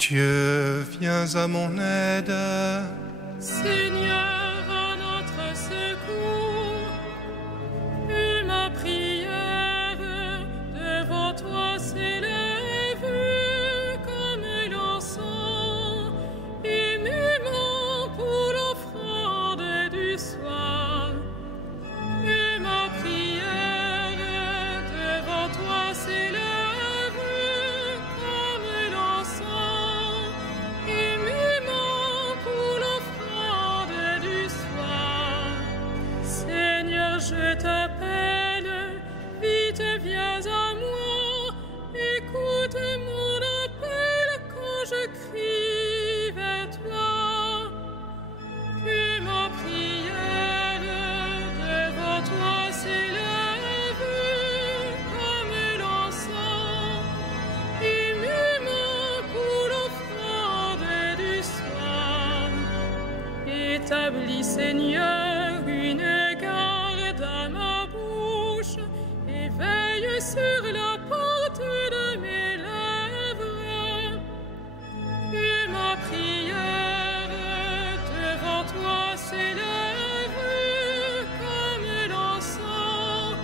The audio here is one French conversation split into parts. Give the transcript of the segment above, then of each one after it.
Dieu, viens à mon aide. Seigneur, à notre secours, et ma prière devant toi s'élève comme l'encens, et mes mains pour l'offrande du soir. Et ma prière devant toi s'élève comme l'encens, et mes mains pour l'offrande du soir. Seigneur, je t'appelle, vite viens à moi, écoute mon appel quand je crie vers toi. Que ma prière devant toi s'élève comme l'encens, et mes mains pour l'offrande du soir. Établis, Seigneur, une garde à ma bouche, et veille sur la porte de mes lèvres. Que ma prière devant toi s'élève comme l'encens,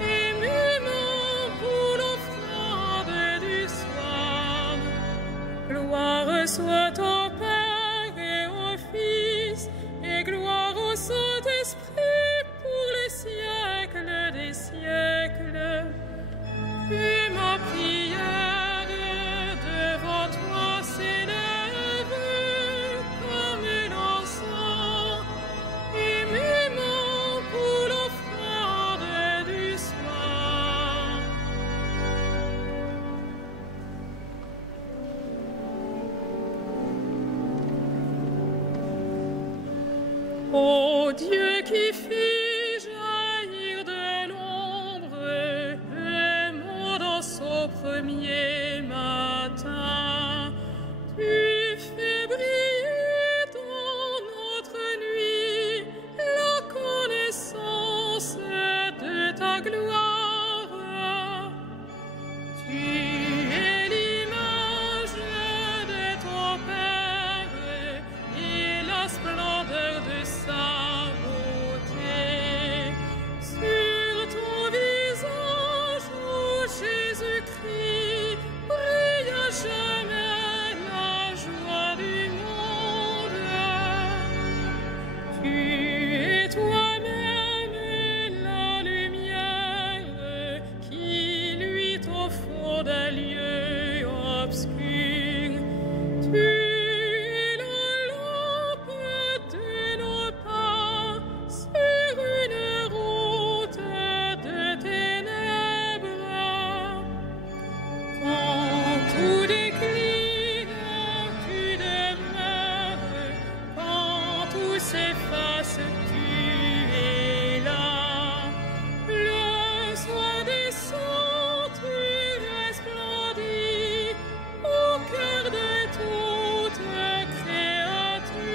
et mes mains pour l'offrande du soir. Gloire soit au Père et au Fils, et gloire au Saint-Esprit pour les siècles des siècles. Que ma prière devant toi s'élève comme l'encens, et mes mains pour l'offrande du soir. Ô Dieu qui fit jaillir de l'ombre le monde en son premier matin, tu fais briller dans notre nuit la connaissance de ta gloire. Tu es l'image de ton Père et la splendeur de sa beauté. Sur ton visage, ô Jésus-Christ, brille à jamais la joie du monde. Tu es toi-même la lumière qui luit au fond d'un lieu obscur. Tu es la lampe de nos pas sur une route de ténèbres. Quand tout décline, tu demeures. Quand tout s'efface, tu es là. Le soir descend, tu resplendis au cœur de toute créature.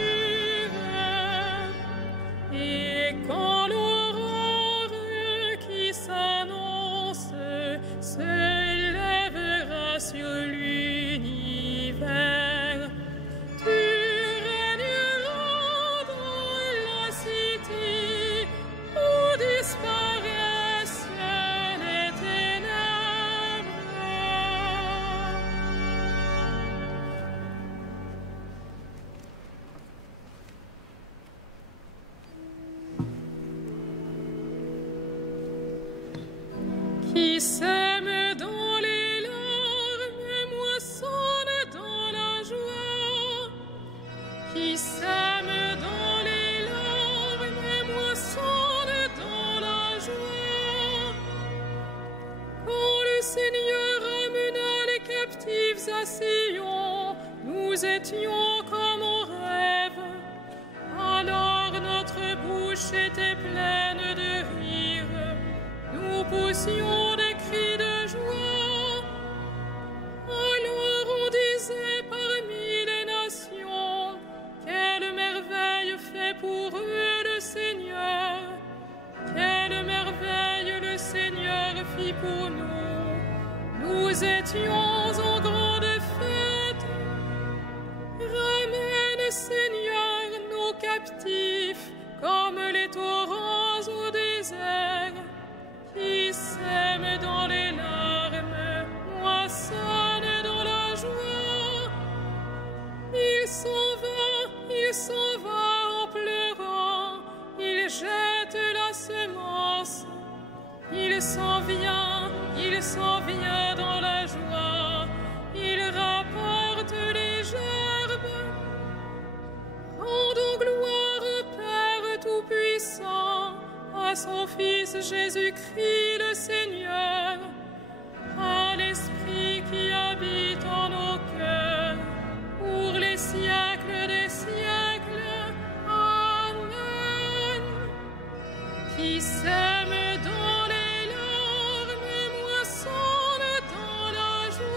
Et quand l'aurore qui s'annonce se lèvera sur l'univers, tu régneras dans la cité où disparaissent les ténèbres. Qui sème dans les larmes moissonne dans la joie. Qui sème dans les larmes moissonne dans la joie. Quand le Seigneur amena les captifs à Sion, nous étions comme en rêve. Alors notre bouche était pleine de rire, nous poussions des cris de joie. Alors on disait parmi les nations, quelle merveille fait pour eux le Seigneur. Quelle merveille le Seigneur fit pour nous. Nous étions en grande fête, réceptifs comme les torrents au désert, qui sème dans les larmes, moissonne dans la joie. Il s'en va en pleurant, il jette la semence. Il s'en vient dans la joie, il rapporte les gerbes. Rendons gloire au Père Tout-Puissant, à son Fils Jésus-Christ le Seigneur, à l'Esprit qui habite en nos cœurs, pour les siècles des siècles. Amen. Qui sème dans les larmes, moissonne dans la joie.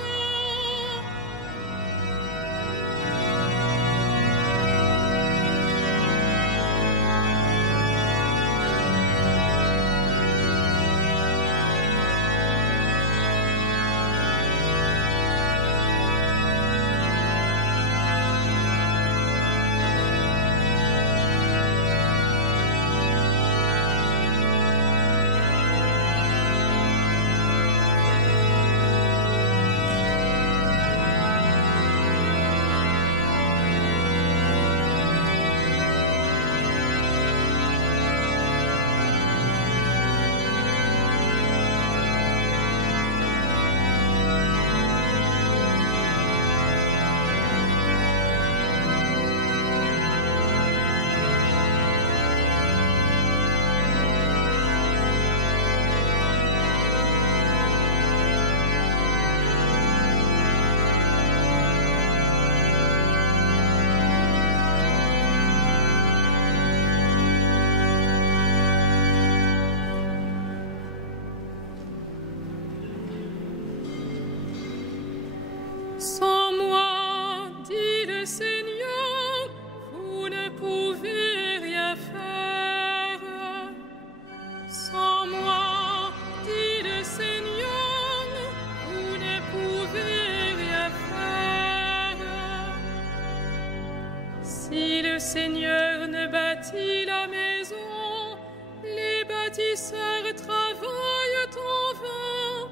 Sans moi, dit le Seigneur, vous ne pouvez rien faire. Sans moi, dit le Seigneur, vous ne pouvez rien faire. Si le Seigneur ne bâtit la maison, les bâtisseurs travaillent en vain.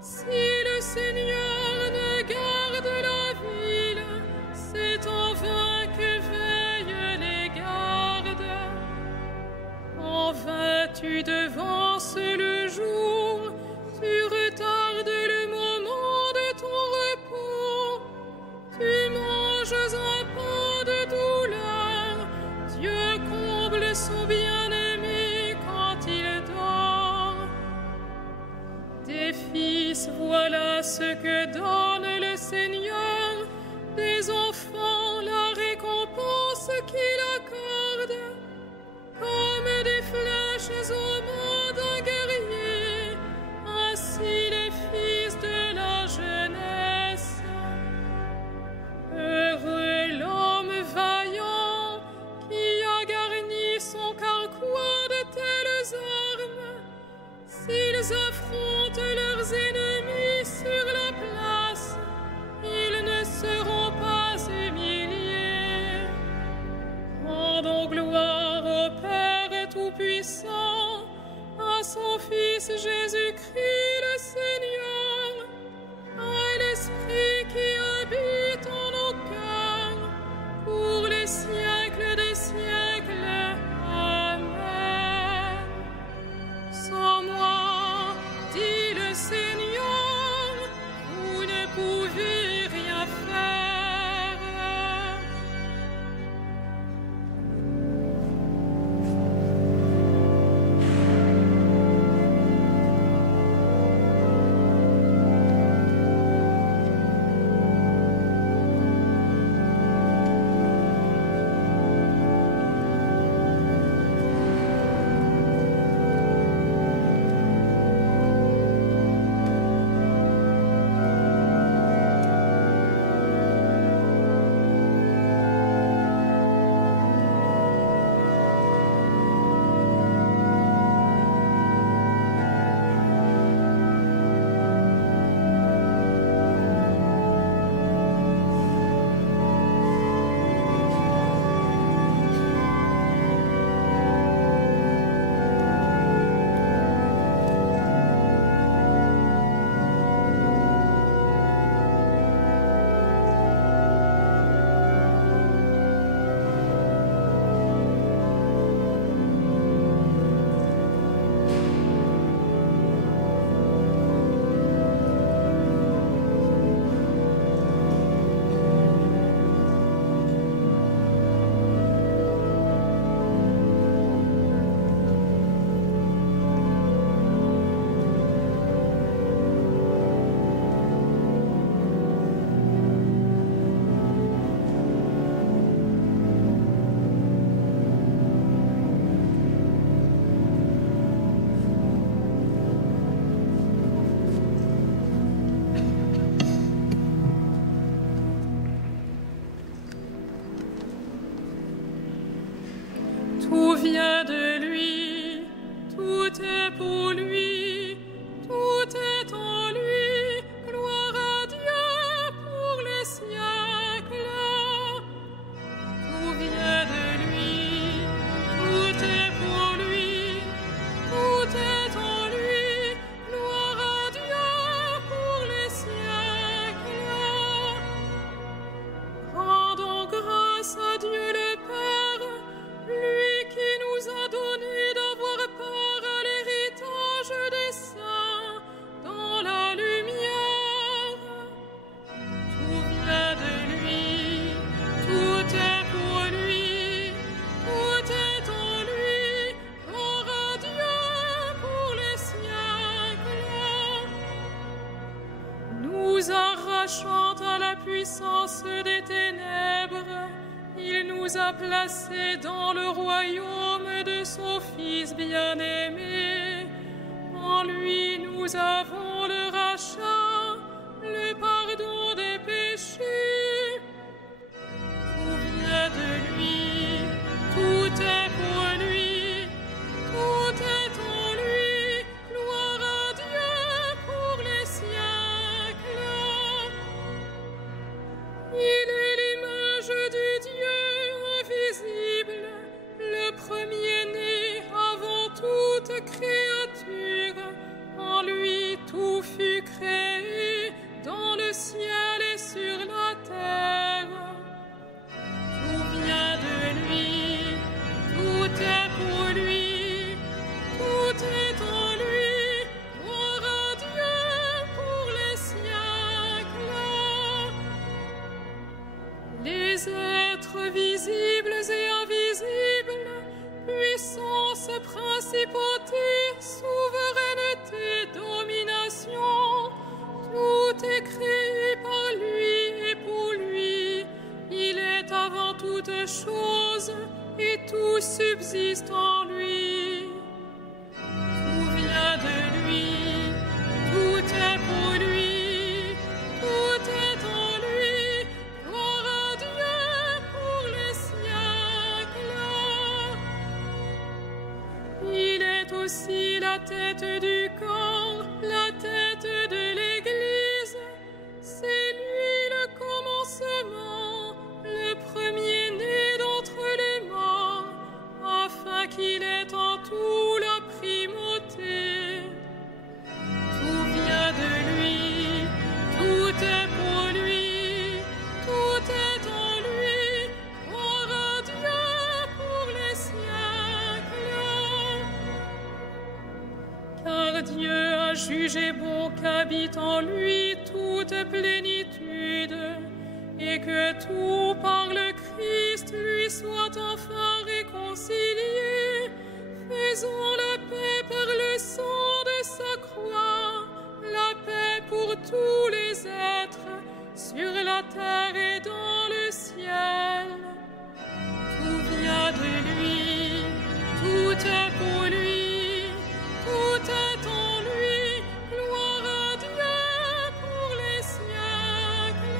Si le Seigneur ne garde la ville, c'est en vain que veillent les gardes. En vain tu devances le jour, tu retardes le moment de ton repos. Tu manges un pain de douleur, Dieu comble son bien-aimé quand il dort. Des fils, voilà ce que donne le Seigneur, des enfants la récompense qu'il accorde, comme des flèches aux mains d'un guerrier, ainsi les fils de la jeunesse. Heureux l'homme vaillant qui a garni son carquois de telles armes. S'ils affrontent leurs ennemis sur la place, ils ne seront pas humiliés. Rendons gloire au Père Tout-Puissant, arrachant à la puissance des ténèbres, il nous a placés dans le royaume de son Fils bien-aimé. En lui, nous avons le rachat, le pardon des péchés. Tout vient de lui, tout est pour lui, tout est en lui. Gloire à Dieu pour les siècles. Il est l'image du Dieu invisible, le premier-né avant toute créature. En lui tout fut créé, dans le ciel et sur la terre. Tout vient de lui, tout est pour lui, tout est en lui. Gloire à Dieu pour les siècles. Les êtres visibles et invisibles, puissance, principauté, souveraineté, domination, tout est créé par lui et pour lui. Il est avant toute chose et tout subsiste en lui. Tout vient de lui, tout est pour lui, tout est en lui. Gloire à Dieu pour les siècles. Il est aussi la tête du corps, la tête de l'Église. C'est lui le commencement, le premier-né d'entre les morts, afin qu'il ait en tout la primauté. Tout vient de lui, tout est pour lui, tout est en lui. Gloire à Dieu pour les siècles. Car Dieu a jugé bon qu'habite en lui toute plénitude, et que tout par le Christ lui soit enfin réconcilié, faisant la paix par le sang de sa croix, la paix pour tous les êtres, sur la terre et dans le ciel. Tout vient de lui, tout est pour lui, tout est en lui. Gloire à Dieu pour les siècles.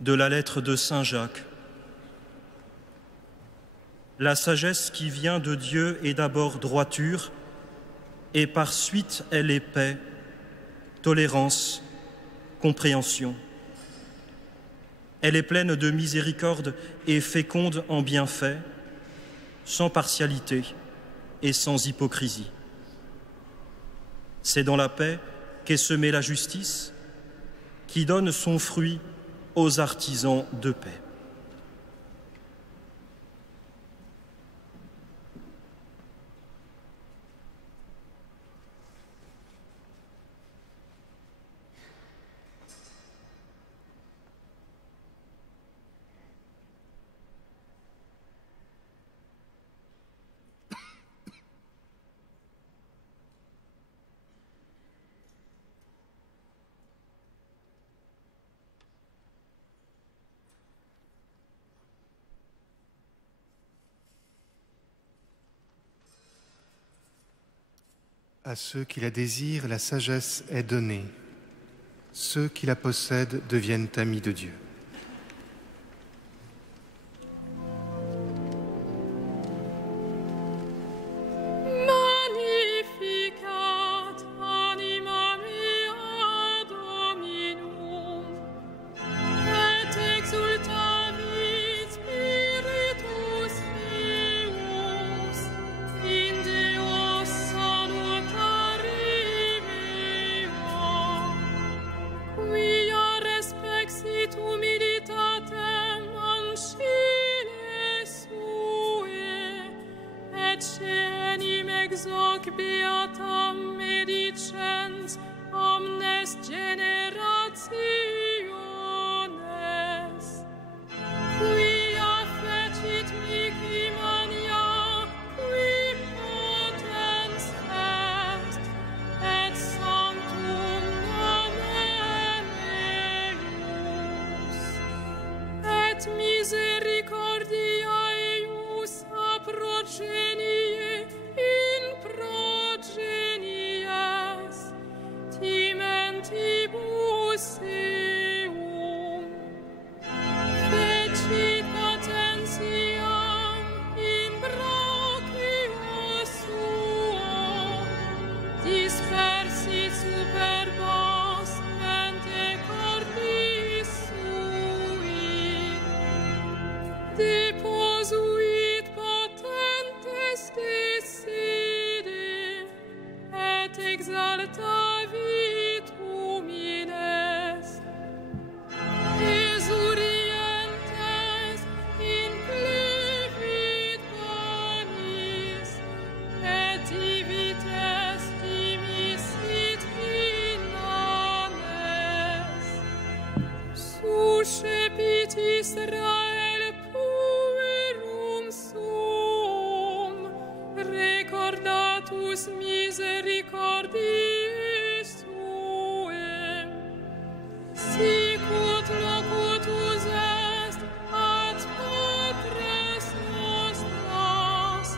De la lettre de Saint Jacques. La sagesse qui vient de Dieu est d'abord droiture, et par suite elle est paix, tolérance, compréhension. Elle est pleine de miséricorde et féconde en bienfaits, sans partialité et sans hypocrisie. C'est dans la paix qu'est semée la justice, qui donne son fruit aux artisans de paix. À ceux qui la désirent, la sagesse est donnée. Ceux qui la possèdent deviennent amis de Dieu. Magnificat anima mea Dominum, et exultavit spiritus meus in Deo salutari meo, quia respexit humilitatem ancile sue, et cenim ex hoc beatam medicens omnes generationes, quia fecit Beatus misericordiis tuae, sic ut locutus est ad patres nostros,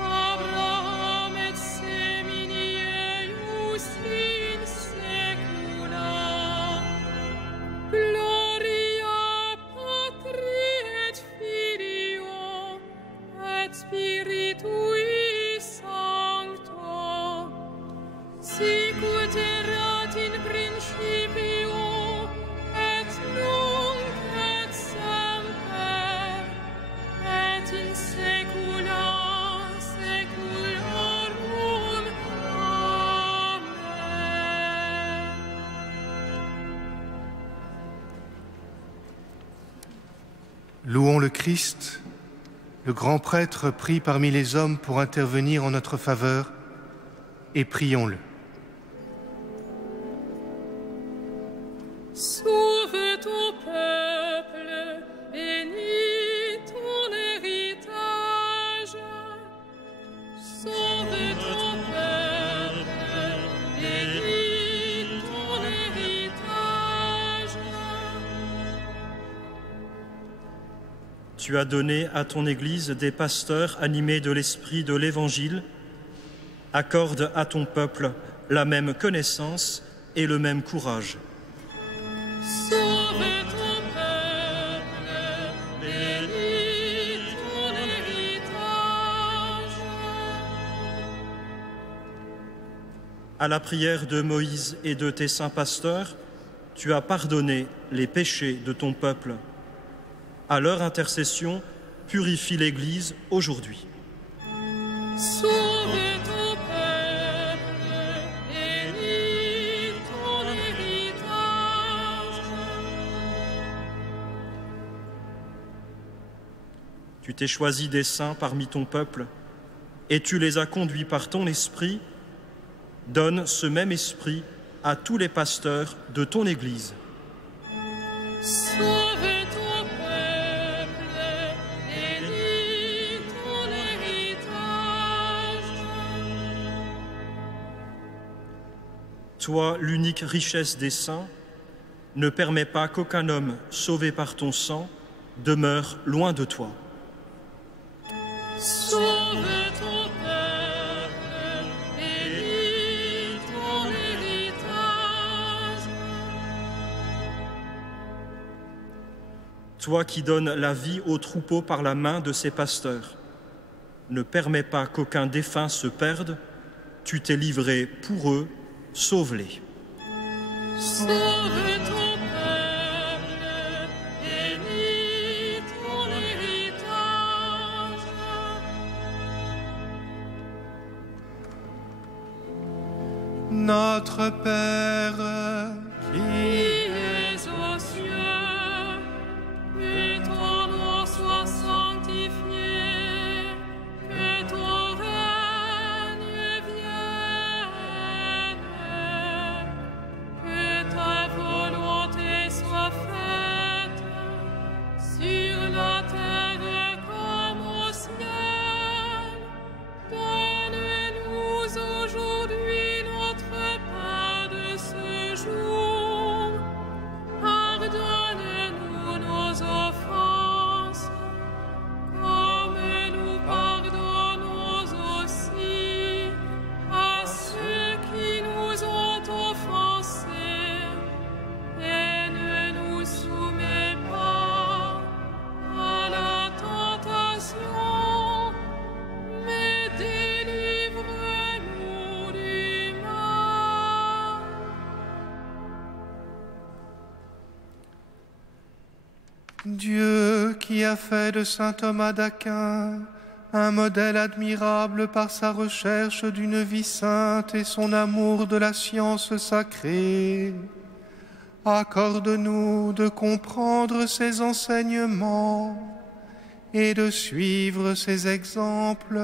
Abraham et semini eius in saecula. Gloria Patri et Filio et Spiritui Sancto, sic ut erat in principio et nunc et semper et in saecula saeculorum. Amen. Louons le Christ, le grand prêtre pris parmi les hommes pour intervenir en notre faveur, et prions-le. Sauve ton peuple, bénis ton héritage. Sauve ton peuple, bénis ton héritage. Tu as donné à ton Église des pasteurs animés de l'esprit de l'Évangile. Accorde à ton peuple la même connaissance et le même courage. Sauve ton peuple, bénis ton héritage. À la prière de Moïse et de tes saints pasteurs, tu as pardonné les péchés de ton peuple. À leur intercession, purifie l'Église aujourd'hui. Sauve ton peuple, bénis ton héritage. Tu t'es choisi des saints parmi ton peuple, et tu les as conduits par ton esprit. Donne ce même esprit à tous les pasteurs de ton Église. Sauve ton peuple, bénis ton héritage. Toi, l'unique richesse des saints, ne permets pas qu'aucun homme sauvé par ton sang demeure loin de toi. Sauve ton peuple, bénis ton héritage. Toi qui donnes la vie aux troupeaux par la main de ses pasteurs, ne permets pas qu'aucun défunt se perde. Tu t'es livré pour eux, sauve-les. Sauve ton peuple, bénis ton héritage. Notre Père, qui Es aux cieux, que ton nom soit sanctifié, que ton règne vienne, que ta volonté soit faite sur la terre comme au ciel. Donne-nous aujourd'hui notre pain de ce jour. Pardonne-nous nos offenses, comme nous pardonnons aussi à ceux qui nous ont offensés. Et ne nous soumets pas à la tentation, mais délivre-nous du mal. Dieu qui a fait de saint Thomas d'Aquin un modèle admirable par sa recherche d'une vie sainte et son amour de la science sacrée, accorde-nous de comprendre ses enseignements et de suivre ses exemples.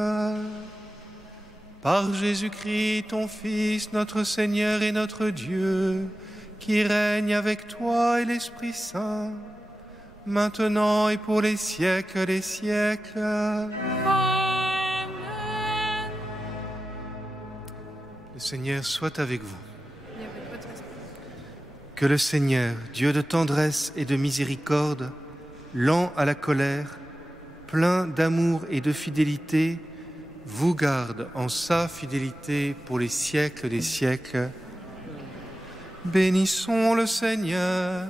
Par Jésus-Christ, ton Fils, notre Seigneur et notre Dieu, qui règne avec toi et l'Esprit Saint, maintenant et pour les siècles des siècles. Amen. Le Seigneur soit avec vous. Que le Seigneur, Dieu de tendresse et de miséricorde, lent à la colère, plein d'amour et de fidélité, vous garde en sa fidélité pour les siècles des siècles. Bénissons le Seigneur.